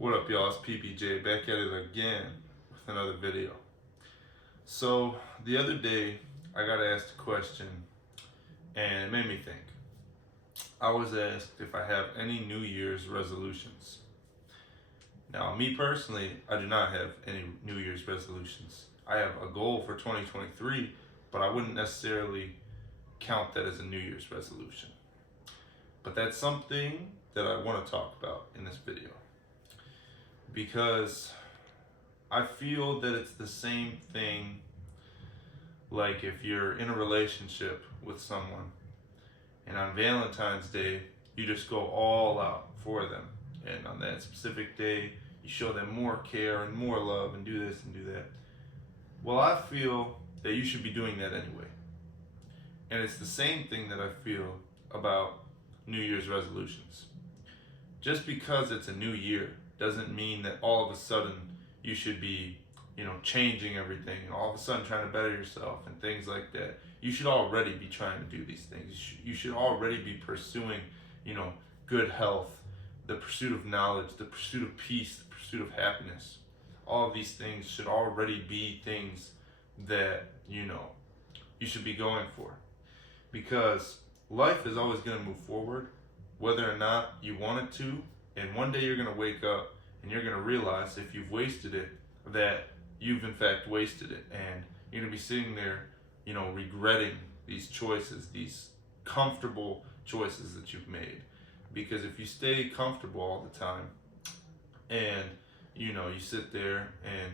What up, y'all? It's PPJ back at it again with another video. So, the other day I got asked a question and it made me think. I was asked if I have any New Year's resolutions. Now, me personally, I do not have any New Year's resolutions. I have a goal for 2023, but I wouldn't necessarily count that as a New Year's resolution. But that's something that I want to talk about in this video, because I feel that it's the same thing like if you're in a relationship with someone and on Valentine's Day you just go all out for them, and on that specific day you show them more care and more love and do this and do that. Well, I feel that you should be doing that anyway. And it's the same thing that I feel about New Year's resolutions. Just because it's a new year doesn't mean that all of a sudden you should be, changing everything and all of a sudden trying to better yourself and things like that. You should already be trying to do these things. You should already be pursuing, good health, the pursuit of knowledge, the pursuit of peace, the pursuit of happiness. All of these things should already be things that, you should be going for. Because life is always going to move forward, whether or not you want it to. And one day you're going to wake up and you're going to realize, if you've wasted it, that you've in fact wasted it. And you're going to be sitting there, regretting these choices, these comfortable choices that you've made. Because if you stay comfortable all the time and, you sit there and,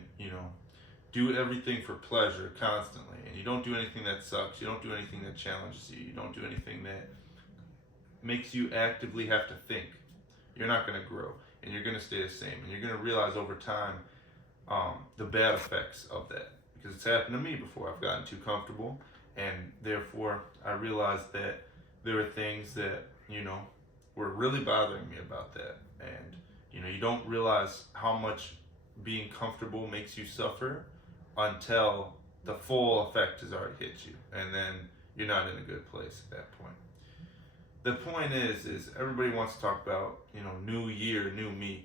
do everything for pleasure constantly, and you don't do anything that sucks, you don't do anything that challenges you, you don't do anything that makes you actively have to think, you're not going to grow, and you're going to stay the same, and you're going to realize over time the bad effects of that. Because it's happened to me before. I've gotten too comfortable, and therefore I realized that there are things that were really bothering me about that. And you don't realize how much being comfortable makes you suffer until the full effect has already hit you, and then you're not in a good place at that point. The point is everybody wants to talk about, new year, new me.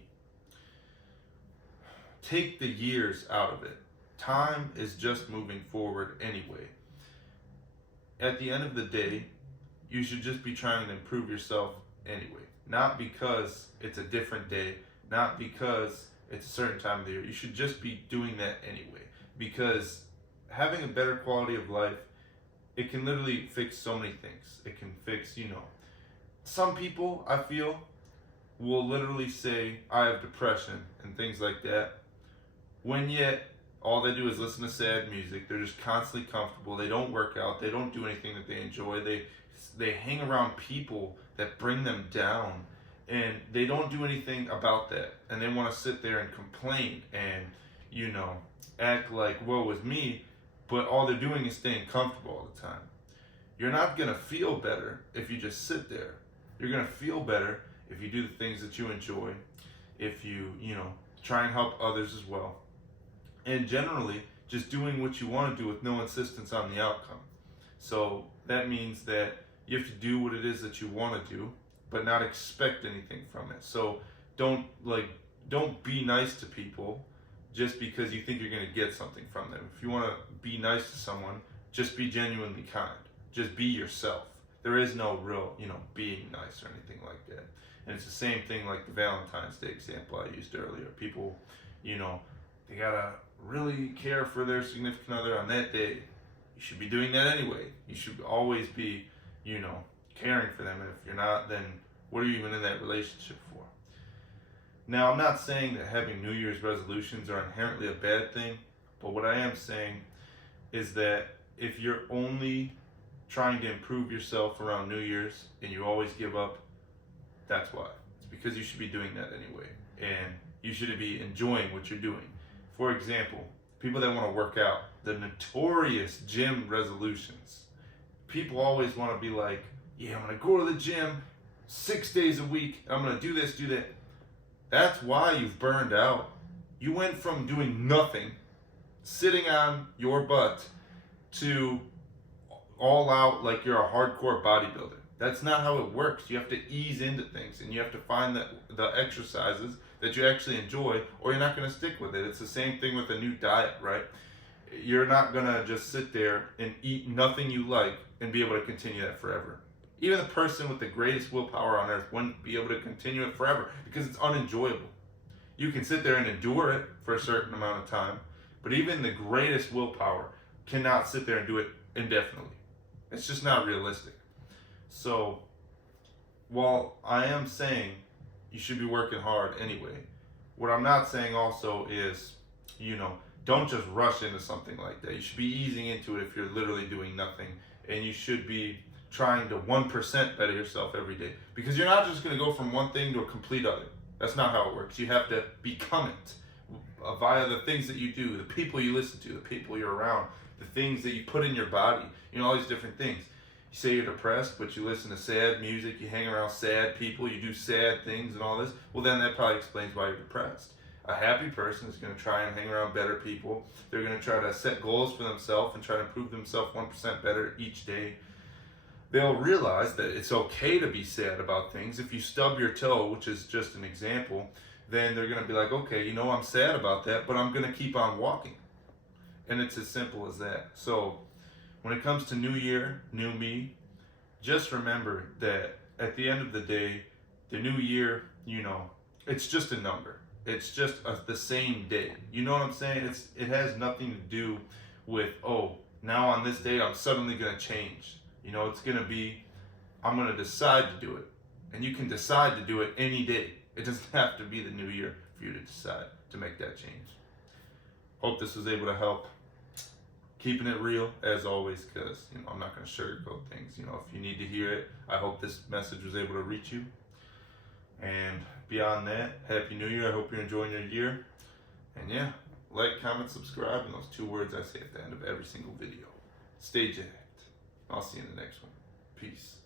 Take the years out of it. Time is just moving forward anyway. At the end of the day, you should just be trying to improve yourself anyway. Not because it's a different day, not because it's a certain time of the year. You should just be doing that anyway. Because having a better quality of life, it can literally fix so many things. It can fix, some people, I feel, will literally say, I have depression and things like that, when yet all they do is listen to sad music. They're just constantly comfortable. They don't work out. They don't do anything that they enjoy. They hang around people that bring them down, and they don't do anything about that. And they want to sit there and complain and, act like, woe is me, but all they're doing is staying comfortable all the time. You're not going to feel better if you just sit there. You're going to feel better if you do the things that you enjoy, if you, try and help others as well. And generally, just doing what you want to do with no insistence on the outcome. So that means that you have to do what it is that you want to do, but not expect anything from it. So don't be nice to people just because you think you're going to get something from them. If you want to be nice to someone, just be genuinely kind. Just be yourself. There is no real, being nice or anything like that. And it's the same thing like the Valentine's Day example I used earlier. People, they gotta really care for their significant other on that day. You should be doing that anyway. You should always be, caring for them. And if you're not, then what are you even in that relationship for? Now, I'm not saying that having New Year's resolutions are inherently a bad thing, but what I am saying is that if you're only trying to improve yourself around New Year's and you always give up, that's why. It's because you should be doing that anyway, and you should be enjoying what you're doing. For example, people that want to work out, the notorious gym resolutions. People always want to be like, yeah, I'm going to go to the gym 6 days a week, and I'm going to do this, do that. That's why you've burned out. You went from doing nothing, sitting on your butt, to all out like you're a hardcore bodybuilder. That's not how it works. You have to ease into things, and you have to find the exercises that you actually enjoy, or you're not going to stick with it. It's the same thing with a new diet, right? You're not going to just sit there and eat nothing you like and be able to continue that forever. Even the person with the greatest willpower on earth wouldn't be able to continue it forever because it's unenjoyable. You can sit there and endure it for a certain amount of time, but even the greatest willpower cannot sit there and do it indefinitely. It's just not realistic. So, while I am saying you should be working hard anyway, what I'm not saying also is, don't just rush into something like that. You should be easing into it if you're literally doing nothing, and you should be trying to 1% better yourself every day, because you're not just going to go from one thing to a complete other. That's not how it works. You have to become it via the things that you do, the people you listen to, the people you're around, the things that you put in your body, all these different things. You say you're depressed, but you listen to sad music, you hang around sad people, you do sad things and all this. Well, then that probably explains why you're depressed. A happy person is going to try and hang around better people. They're going to try to set goals for themselves and try to improve themselves 1% better each day. They'll realize that it's okay to be sad about things. If you stub your toe, which is just an example, then they're going to be like, okay, I'm sad about that, but I'm going to keep on walking. And it's as simple as that. So when it comes to new year, new me, just remember that at the end of the day, the new year, it's just a number. It's just the same day. You know what I'm saying? It has nothing to do with, now on this day, I'm suddenly going to change. It's going to be, I'm going to decide to do it. And you can decide to do it any day. It doesn't have to be the new year for you to decide to make that change. Hope this was able to help. Keeping it real, as always, because, I'm not going to sugarcoat things. If you need to hear it, I hope this message was able to reach you. And beyond that, Happy New Year. I hope you're enjoying your year. And yeah, like, comment, subscribe, and those 2 words I say at the end of every single video. Stay jacked. I'll see you in the next one. Peace.